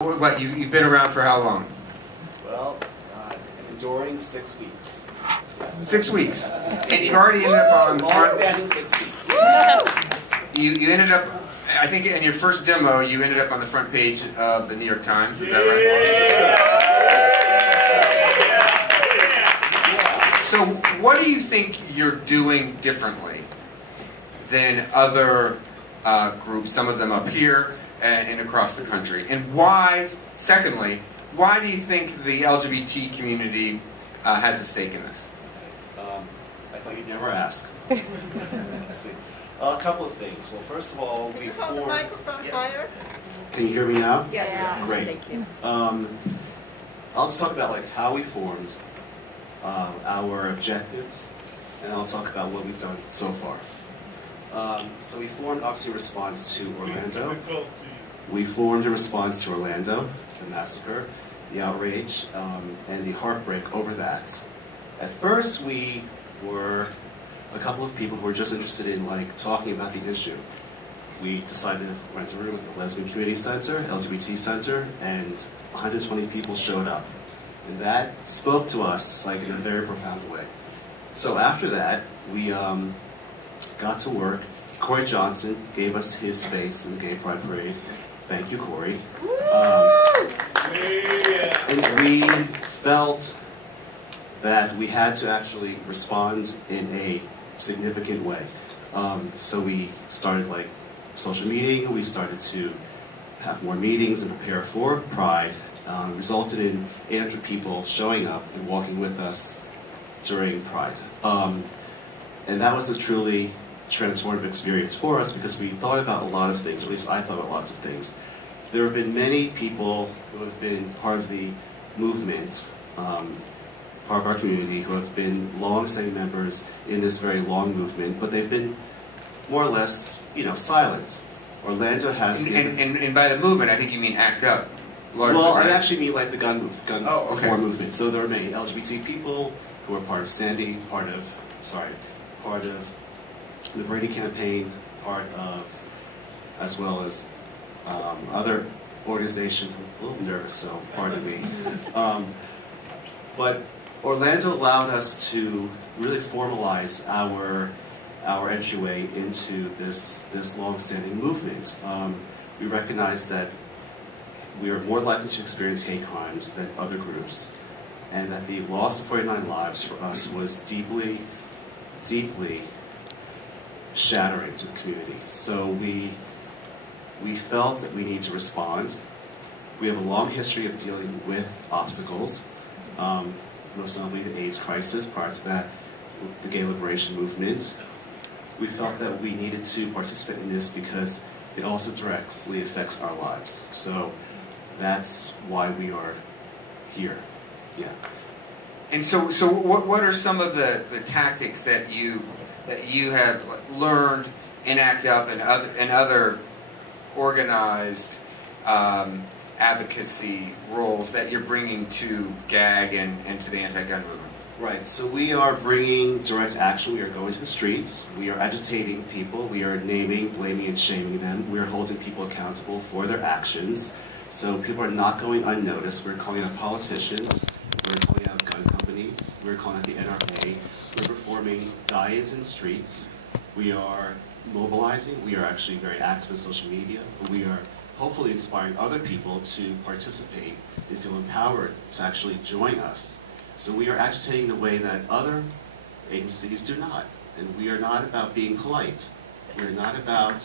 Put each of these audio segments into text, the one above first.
What, you've been around for how long? Well, enduring 6 weeks. Yes. 6 weeks. And you've already ended up on the front. Long-standing 6 weeks. You ended up, I think in your first demo, you ended up on the front page of the New York Times. Is that right? So what do you think you're doing differently than other groups, some of them up here and across the country? And why, secondly, why do you think the LGBT community has a stake in this? I thought you'd never ask. Let's see. A couple of things. Well, first of all, we formed... Hold the microphone higher. Can you hear me now? Yeah. Great. Thank you. I'll just talk about how we formed, our objectives, and I'll talk about what we've done so far. So we formed, obviously, a response to Orlando. We formed a response to Orlando, the massacre, the outrage, and the heartbreak over that. At first, we were a couple of people who were just interested in talking about the issue. We decided to rent a room at the Lesbian Community Center, LGBT Center, and 120 people showed up. And that spoke to us in a very profound way. So after that, we got to work. Corey Johnson gave us his space in the Gay Pride Parade. Thank you, Corey. And we felt that we had to actually respond in a significant way. So we started social media. We started to have more meetings and prepare for Pride. Resulted in 800 people showing up and walking with us during Pride. And that was a truly transformative experience for us because we thought about a lot of things, or at least I thought about lots of things. There have been many people who have been part of the movement, part of our community, who have been long-standing members in this very long movement, but they've been more or less, silent. Orlando has and by the movement, I think you mean ACT UP. Largely, well, right? I actually mean the gun reform movement. So there are many LGBT people who are part of Sandy, part of the Brady campaign, as well as other organizations. I'm a little nervous, so pardon me. But Orlando allowed us to really formalize our entryway into this long-standing movement. We recognized that we are more likely to experience hate crimes than other groups, and that the loss of 49 lives for us was deeply, deeply shattering to the community. So we felt that we need to respond. We have a long history of dealing with obstacles, most notably the AIDS crisis, prior to that, the gay liberation movement. We felt that we needed to participate in this because it also directly affects our lives. So that's why we are here. Yeah. And so what are some of the tactics that you have learned in ACT UP and other organized advocacy roles that you're bringing to GAG and to the anti-gun movement? Right, so we are bringing direct action. We are going to the streets. We are agitating people. We are naming, blaming, and shaming them. We are holding people accountable for their actions. So people are not going unnoticed. We're calling out politicians. We're calling out gun companies. We're calling out the NRA. We're performing die-ins in the streets. We are mobilizing. We are actually very active in social media. But we are hopefully inspiring other people to participate and feel empowered to actually join us. So we are agitating in a way that other agencies do not. And we are not about being polite. We're not about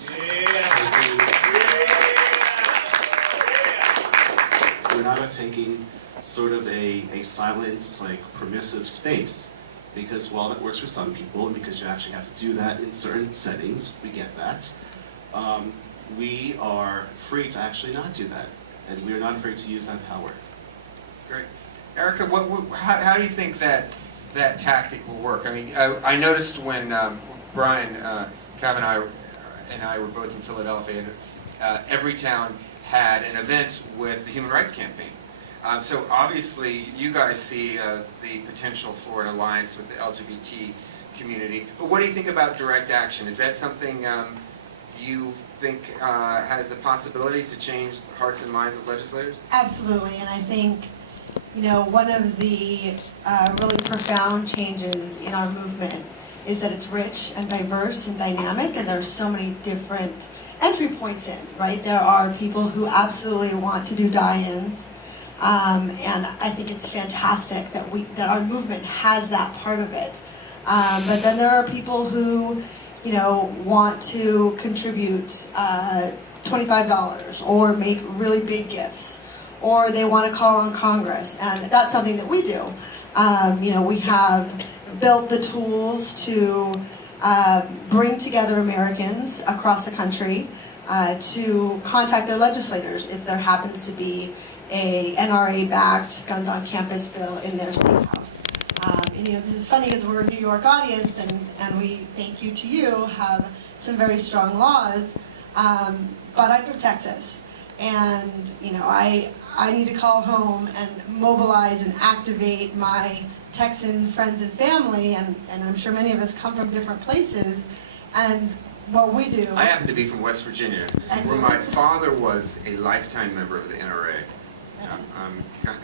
taking sort of a silent, permissive space. Because while that works for some people, and because you actually have to do that in certain settings, we get that, we are free to actually not do that. And we are not afraid to use that power. Great. Erica, how do you think that tactic will work? I mean, I noticed when Brian Kavanagh and I were both in Philadelphia, every town had an event with the Human Rights Campaign. So obviously, you guys see the potential for an alliance with the LGBT community. But what do you think about direct action? Is that something you think has the possibility to change the hearts and minds of legislators? Absolutely, and I think, one of the really profound changes in our movement is that it's rich and diverse and dynamic, and there's so many different entry points in, right? There are people who absolutely want to do die-ins, and I think it's fantastic that our movement has that part of it. But then there are people who, want to contribute $25 or make really big gifts, or they want to call on Congress, and that's something that we do. We have built the tools to bring together Americans across the country to contact their legislators if there happens to be a NRA-backed guns on campus bill in their state house. This is funny because we're a New York audience, and we, thank you to you, have some very strong laws, but I'm from Texas, and I need to call home and mobilize and activate my Texan friends and family, and I'm sure many of us come from different places, and what we do... I happen to be from West Virginia, where my father was a lifetime member of the NRA.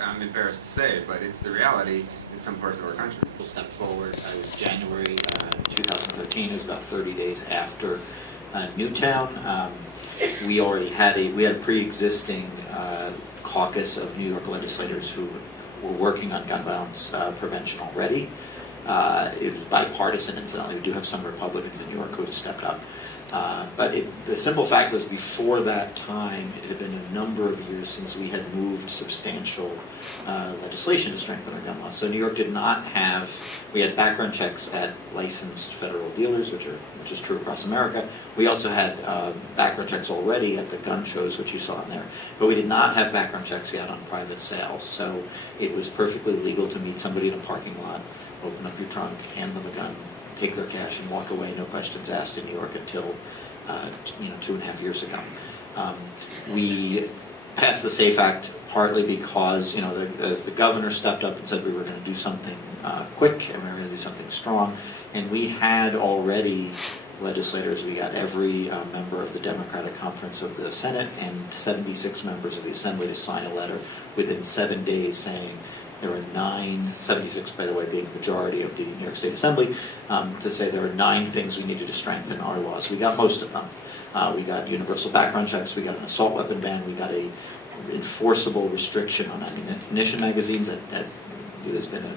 I'm embarrassed to say it, but it's the reality in some parts of our country. We'll step forward. It was January 2013. It was about 30 days after Newtown. We already had a pre-existing caucus of New York legislators who were working on gun violence prevention already. It was bipartisan, incidentally. We do have some Republicans in New York who have stepped up. But the simple fact was, before that time, it had been a number of years since we had moved substantial legislation to strengthen our gun laws. So New York did not have, we had background checks at licensed federal dealers, which is true across America. We also had background checks already at the gun shows, which you saw in there. But we did not have background checks yet on private sales. So it was perfectly legal to meet somebody in a parking lot, open up your trunk, hand them a gun, take their cash, and walk away, no questions asked, in New York until 2.5 years ago. We passed the SAFE Act partly because the governor stepped up and said we were going to do something quick and we were going to do something strong, and we had already legislators. We got every member of the Democratic Conference of the Senate and 76 members of the Assembly to sign a letter within 7 days saying there were 76 by the way being a majority of the New York State Assembly, to say there were 9 things we needed to strengthen our laws. We got most of them. We got universal background checks, we got an assault weapon ban, we got a enforceable restriction on ammunition magazines. There's been a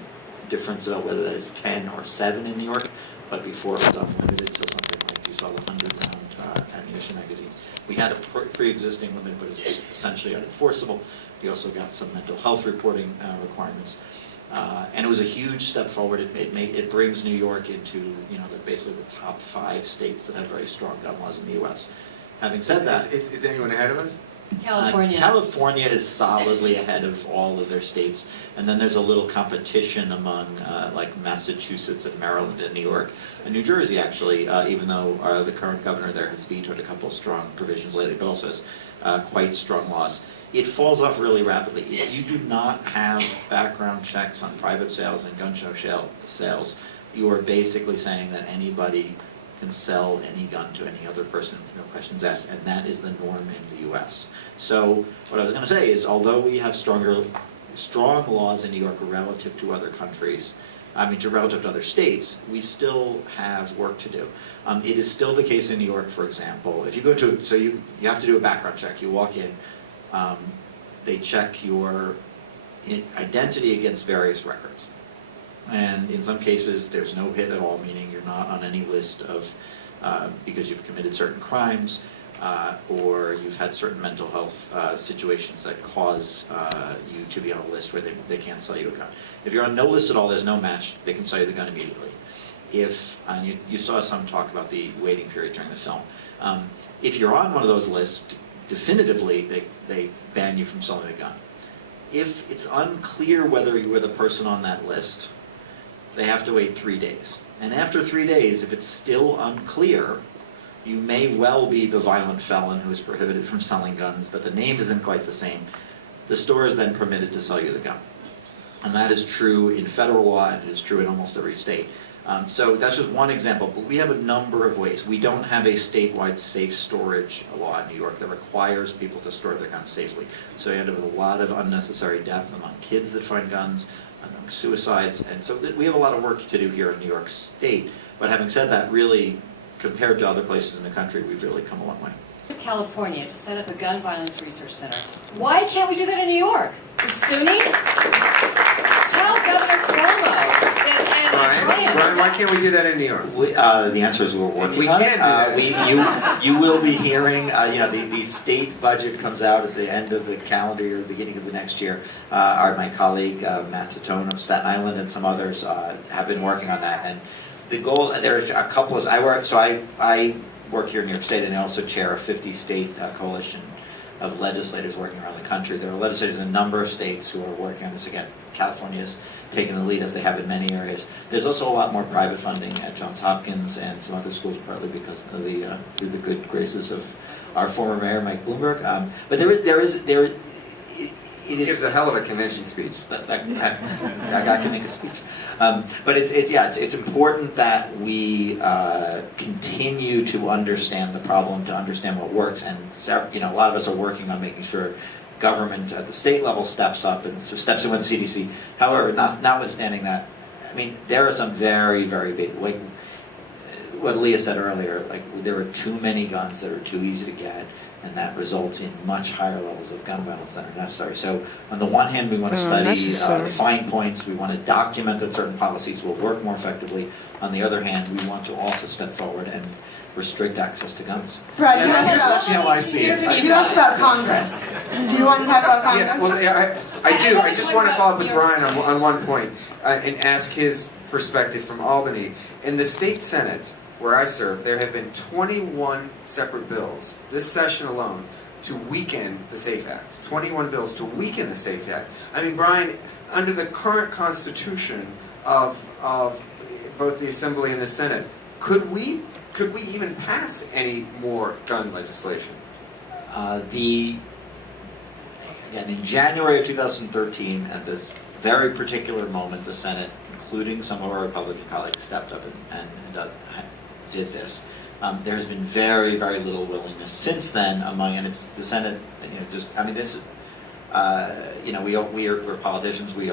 difference about whether that is 10 or 7 in New York, but before it was unlimited, so something like you saw the 100-round ammunition magazines. We had a pre-existing limit, but it's essentially unenforceable. We also got some mental health reporting requirements, and it was a huge step forward. It brings New York into basically the top 5 states that have very strong gun laws in the U.S. Having said that, is anyone ahead of us? California. California is solidly ahead of all of their states, and then there's a little competition among like Massachusetts and Maryland and New York and New Jersey, actually, even though the current governor there has vetoed a couple of strong provisions lately, but also has quite strong laws. It falls off really rapidly. If you do not have background checks on private sales and gun show sales, you are basically saying that anybody can sell any gun to any other person, no questions asked, and that is the norm in the U.S. So what I was going to say is, although we have strong laws in New York relative to other countries, relative to other states, we still have work to do. It is still the case in New York, for example, if you go to, so you have to do a background check. You walk in, they check your identity against various records. And in some cases, there's no hit at all, meaning you're not on any list of, because you've committed certain crimes, or you've had certain mental health situations that cause you to be on a list where they can't sell you a gun. If you're on no list at all, there's no match, they can sell you the gun immediately. And you saw some talk about the waiting period during the film. If you're on one of those lists, definitively, they ban you from selling a gun. If it's unclear whether you were the person on that list, they have to wait 3 days. And after 3 days, if it's still unclear, you may well be the violent felon who is prohibited from selling guns, but the name isn't quite the same. The store is then permitted to sell you the gun. And that is true in federal law, and it is true in almost every state. So that's just one example, but we have a number of ways. We don't have a statewide safe storage law in New York that requires people to store their guns safely. So you end up with a lot of unnecessary death among kids that find guns, among suicides, and so we have a lot of work to do here in New York State. But having said that, really, compared to other places in the country, we've really come a long way. California to set up a gun violence research center. Why can't we do that in New York? We're Sunni? Tell Governor Cuomo Brian, why can't we do that in New York? The answer is we're working We on can it. do that. You will be hearing, the state budget comes out at the end of the calendar year, the beginning of the next year. My colleague, Matt Titone of Staten Island and some others have been working on that. And the goal, there's a couple of, I work here in New York State, and I also chair a 50-state coalition of legislators working around the country. There are legislators in a number of states who are working on this. Again, California's taking the lead, as they have in many areas. There's also a lot more private funding at Johns Hopkins and some other schools, partly because of through the good graces of our former mayor, Mike Bloomberg. But it is. Gives a hell of a convention speech. That guy can make a speech. But it's important that we continue to understand the problem, to understand what works, and a lot of us are working on making sure government at the state level steps up and steps in with the CDC. However, notwithstanding that, I mean, there are some very, very big, like what Leah said earlier, like there are too many guns that are too easy to get, and that results in much higher levels of gun violence than are necessary. So on the one hand, we want to study the fine points, we want to document that certain policies will work more effectively. On the other hand, we want to also step forward and restrict access to guns. Brad, And that's actually how I see it. you asked about Congress. Do you want to talk about Congress? Yes, well, I do. I just want to follow up with Brian on one point and ask his perspective from Albany. In the state Senate, where I serve, there have been 21 separate bills this session alone to weaken the SAFE Act. 21 bills to weaken the SAFE Act. I mean, Brian, under the current constitution of both the Assembly and the Senate, could we even pass any more gun legislation? Again, in January of 2013, at this very particular moment, the Senate, including some of our Republican colleagues, stepped up and did this. There has been very, very little willingness since then and it's the Senate. We're politicians. We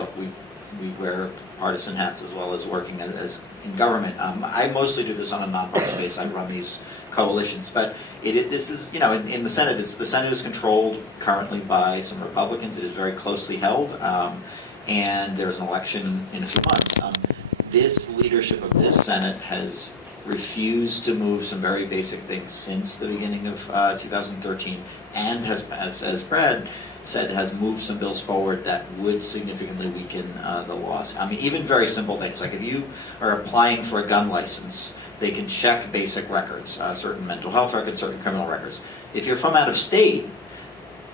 wear partisan hats as well as working as in government. I mostly do this on a nonpartisan basis. I run these coalitions, but this is in the Senate. The Senate is controlled currently by some Republicans. It is very closely held, and there's an election in a few months. This leadership of this Senate has refused to move some very basic things since the beginning of 2013, and as Brad said, has moved some bills forward that would significantly weaken the laws. I mean, even very simple things, like if you are applying for a gun license, they can check basic records, certain mental health records, certain criminal records. If you're from out of state,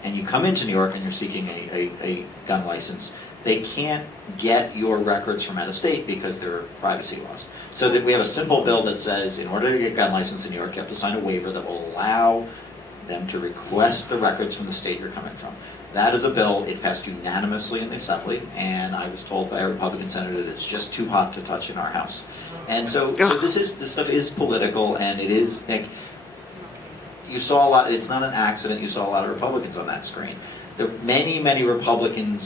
and you come into New York and you're seeking a gun license, they can't get your records from out of state because there are privacy laws. So that we have a simple bill that says, in order to get a gun license in New York, you have to sign a waiver that will allow them to request the records from the state you're coming from. That is a bill. It passed unanimously in the Assembly, and I was told by a Republican senator that it's just too hot to touch in our House. And so this stuff is political, and it is. You saw a lot. It's not an accident. You saw a lot of Republicans on that screen. There are many Republican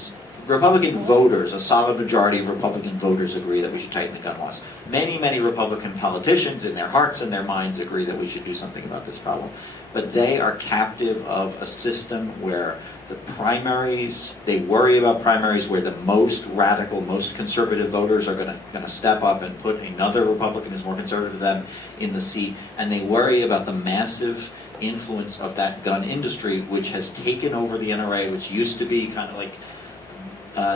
voters, a solid majority of Republican voters agree that we should tighten the gun laws. Many Republican politicians in their hearts and their minds agree that we should do something about this problem. But they are captive of a system where the primaries, they worry about primaries where the most radical, most conservative voters are going to step up and put another Republican who's more conservative than them in the seat. And they worry about the massive influence of that gun industry, which has taken over the NRA, which used to be kind of like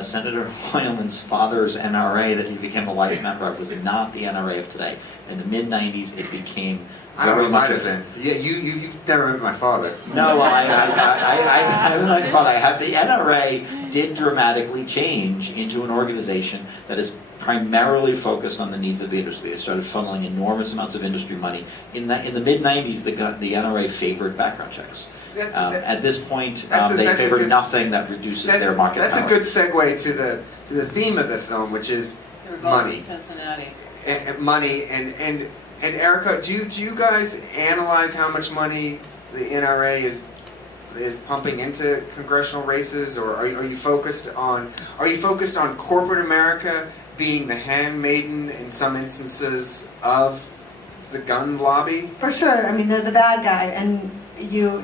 Senator Hoylman's father's NRA that he became a life member of was not the NRA of today. In the mid-90s, it became very much of it. Yeah, you've never met my father. No, well, I haven't met my father. The NRA did dramatically change into an organization that is primarily focused on the needs of the industry. It started funneling enormous amounts of industry money. In the mid-90s, the NRA favored background checks. At this point, they favor nothing that reduces their market power. That's a good segue to the theme of the film, which is The revolt money. in Cincinnati. money, and Erica, do you guys analyze how much money the NRA is pumping into congressional races, or are you focused on corporate America being the handmaiden in some instances of the gun lobby? For sure. I mean, they're the bad guy, and you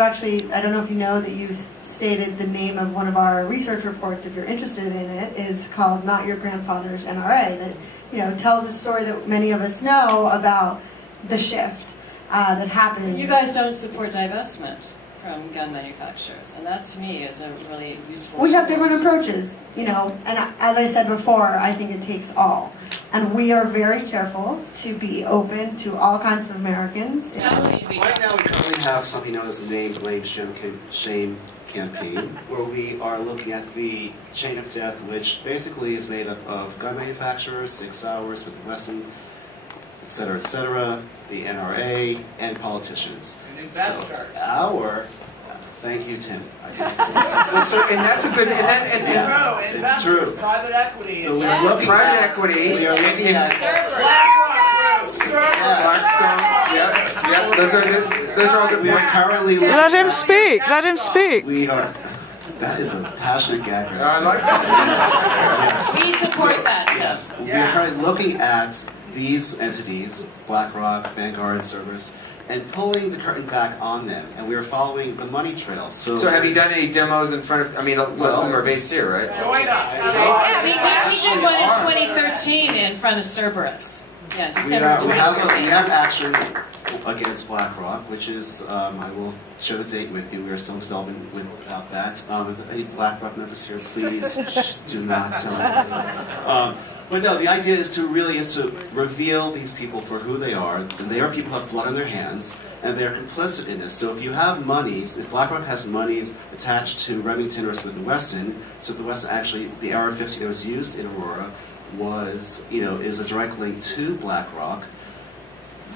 actually, I don't know if you know that you stated the name of one of our research reports, if you're interested in it, is called Not Your Grandfather's NRA, that, you know, tells a story that many of us know about the shift that happened. You guys don't support divestment from gun manufacturers, and that to me is a really useful. We have different approaches, you know, and as I said before, I think it takes all. And we are very careful to be open to all kinds of Americans. Right now we currently have something known as the Name, Blame, Shame campaign, where we are looking at the chain of death, which basically is made up of gun manufacturers, 6 Hours, Smith & Wesson, etc., the NRA, and politicians. And investors. So thank you, Tim. Well, so, and that's a good, Yeah, it's Investors, true. private equity. So we are looking Private at equity. We are looking at Blackstone. Those are all good We are points. currently looking Let him at- speak. Let him speak. We are. That is a passionate gag. Right? I like that. Yes. We support that. Yes. We are currently looking at these entities, BlackRock, Vanguard, Cerberus, and pulling the curtain back on them, and we are following the money trail. So So have you done any demos in front of? I mean, most of them are based here, right? Join us. Yeah, we did one in 2013 in front of Cerberus. Yeah, We December have 2013. action against BlackRock, which is, I will share the date with you. We are still in development without that. If any BlackRock members here, please do not tell me. But no, the idea is to reveal these people for who they are. And they are people who have blood on their hands, and they're complicit in this. So if you have monies, if BlackRock has monies attached to Remington or Smith & Wesson, Smith & Wesson actually, the AR-15 that was used in Aurora is a direct link to BlackRock,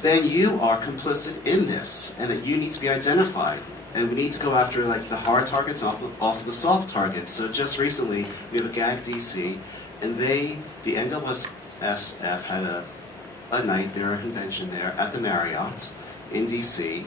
then you are complicit in this, and that you need to be identified. And we need to go after like the hard targets and also the soft targets. So just recently, we have a GAG DC, and the NSSF had a night there, a convention there at the Marriott in DC.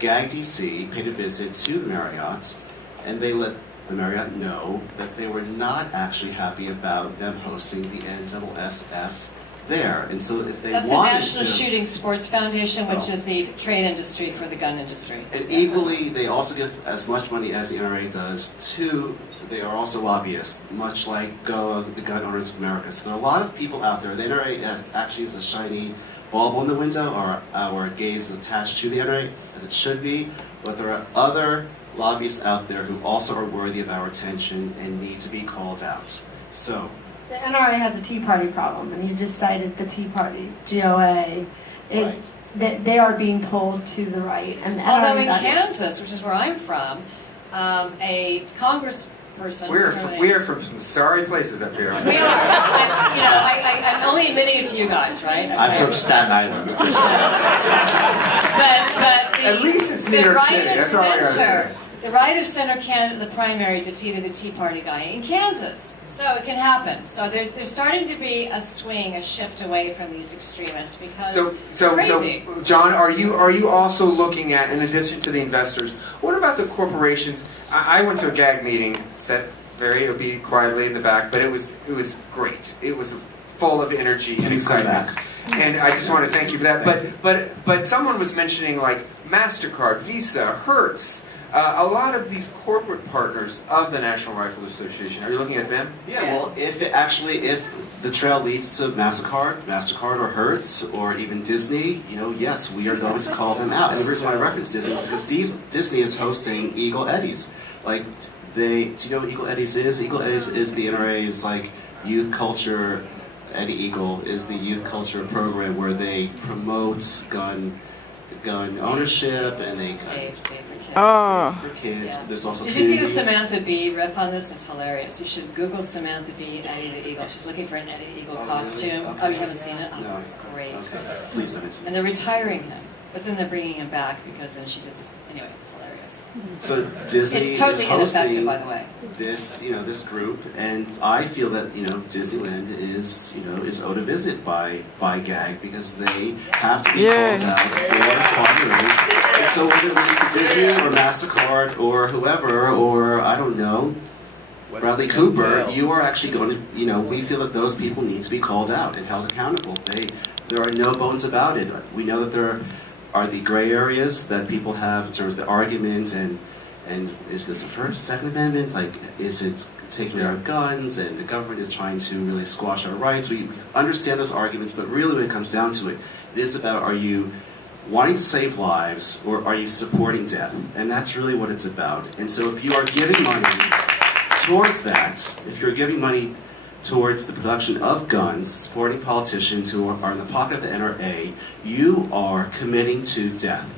GAG DC paid a visit to the Marriott, and they let the Marriott know that they were not actually happy about them hosting the NSSF there. And so if they That's the wanted National to... Shooting Sports Foundation, which Oh. is the trade industry for the gun industry. And equally, they also give as much money as the NRA does to, they are also lobbyists, much like the Gun Owners of America. So there are a lot of people out there. The NRA actually is a shiny bulb on the window, or our gaze is attached to the NRA, as it should be, but there are other lobbyists out there who also are worthy of our attention and need to be called out. So, The NRA has a Tea Party problem, and you just cited the Tea Party, GOA. It's they are being pulled to the right, and the Although NRA in is Kansas, which is where I'm from, a congressperson. We are from some sorry places up here. We are. I'm only admitting it to you guys, right? I'm from Staten Island. But At least it's New York City. right of That's all I gotta center, say. the right of center candidate, the primary, defeated the Tea Party guy in Kansas. So it can happen. So there's starting to be a swing, a shift away from these extremists because crazy. So, John, are you also looking at, in addition to the investors, what about the corporations? I went to a GAG meeting, sat very quietly in the back, but it was great. It was full of energy and excitement. And I just want to thank you for that. But someone was mentioning like MasterCard, Visa, Hertz, a lot of these corporate partners of the National Rifle Association. Are you looking at them? yeah, well, if the trail leads to MasterCard or Hertz or even Disney, yes, we are going to call them out. And the reason why I reference Disney is because Disney is hosting Eagle Eddies. Do you know what Eagle Eddies is? Eagle Eddies is the NRA's youth culture. Eddie Eagle is the youth culture program where they promote gun ownership and they Safety for kids. Oh. for kids. Yeah. There's also Did you see the community- Samantha Bee riff on this? It's hilarious. You should Google Samantha Bee, Eddie the Eagle. She's looking for an Eddie the Eagle Oh, really? costume. Okay. Oh, you haven't seen it? Oh, No. it's great. Okay, please send it to me. And they're retiring him, but then they're bringing him back because then she did this. Anyway, it's hilarious. guns. So Disney It's totally is ineffective, hosting by the way. this, this group, and I feel that Disneyland is owed a visit by GAG because they have to be called out for partnering. And so whether it's Disney or MasterCard or whoever, or I don't know, Bradley Cooper, you are actually going to, we feel that those people need to be called out and held accountable. There are no bones about it. We know that there are the gray areas that people have in terms of the arguments and is this a First, Second Amendment? Like, is it taking our guns and the government is trying to really squash our rights? We understand those arguments, but really when it comes down to it, it is about, are you wanting to save lives or are you supporting death? And that's really what it's about. And so if you are giving money towards that, if you're giving money towards the production of guns, supporting politicians who are in the pocket of the NRA, you are committing to death.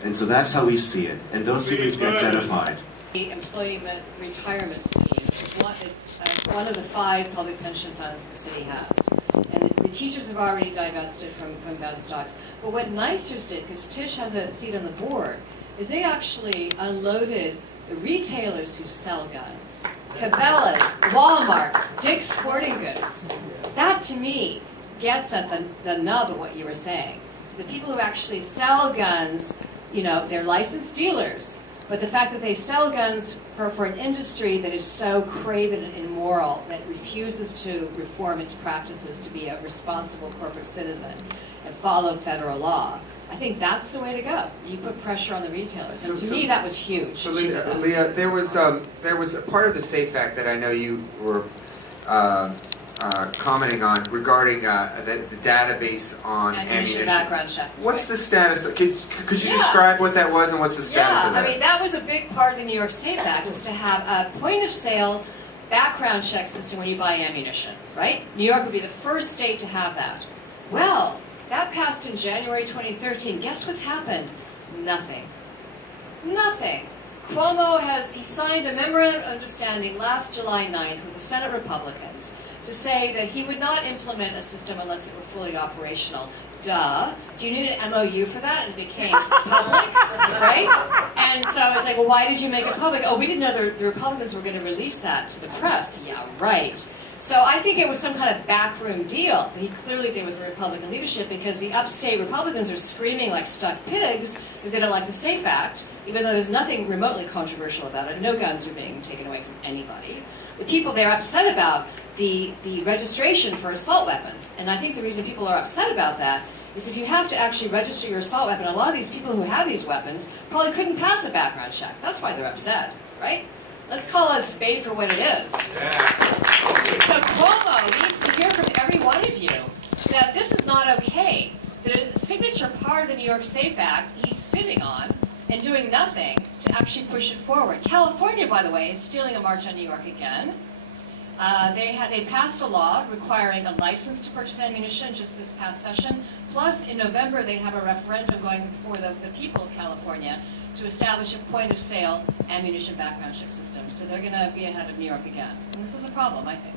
And so that's how we see it. And those people need to be identified. The employment retirement scheme is one of the 5 public pension funds the city has. And the teachers have already divested from gun stocks. But what NICERS did, because Tish has a seat on the board, is they actually unloaded the retailers who sell guns. Cabela's, Walmart, Dick's Sporting Goods. That, to me, gets at the nub of what you were saying. The people who actually sell guns, they're licensed dealers, but the fact that they sell guns for an industry that is so craven and immoral, that refuses to reform its practices to be a responsible corporate citizen and follow federal law, I think that's the way to go. You put pressure on the retailers. And to me, that was huge. So, Leah, there was a part of the SAFE Act that I know you were commenting on regarding the database on ammunition. Background checks. What's the status? Could you describe what that was and what's the status of that? I mean, that was a big part of the New York SAFE Act, was to have a point-of-sale background check system when you buy ammunition, right? New York would be the first state to have that. Well, that passed in January 2013. Guess what's happened? Nothing. Nothing. Cuomo he signed a memorandum of understanding last July 9th with the Senate Republicans to say that he would not implement a system unless it were fully operational. Duh. Do you need an MOU for that? And it became public, right? And so I was like, well, why did you make it public? Oh, we didn't know the Republicans were going to release that to the press. Yeah, right. So I think it was some kind of backroom deal that he clearly did with the Republican leadership, because the upstate Republicans are screaming like stuck pigs because they don't like the SAFE Act, even though there's nothing remotely controversial about it. No guns are being taken away from anybody. The people, they're upset about the registration for assault weapons. And I think the reason people are upset about that is if you have to actually register your assault weapon, a lot of these people who have these weapons probably couldn't pass a background check. That's why they're upset, right? Let's call a spade for what it is. Yeah. So Cuomo needs to hear from every one of you that this is not okay. The signature part of the New York SAFE Act he's sitting on and doing nothing to actually push it forward. California, by the way, is stealing a march on New York again. They passed a law requiring a license to purchase ammunition just this past session. Plus, in November, they have a referendum going before the people of California to establish a point-of-sale ammunition background check system. So they're going to be ahead of New York again. And this is a problem, I think.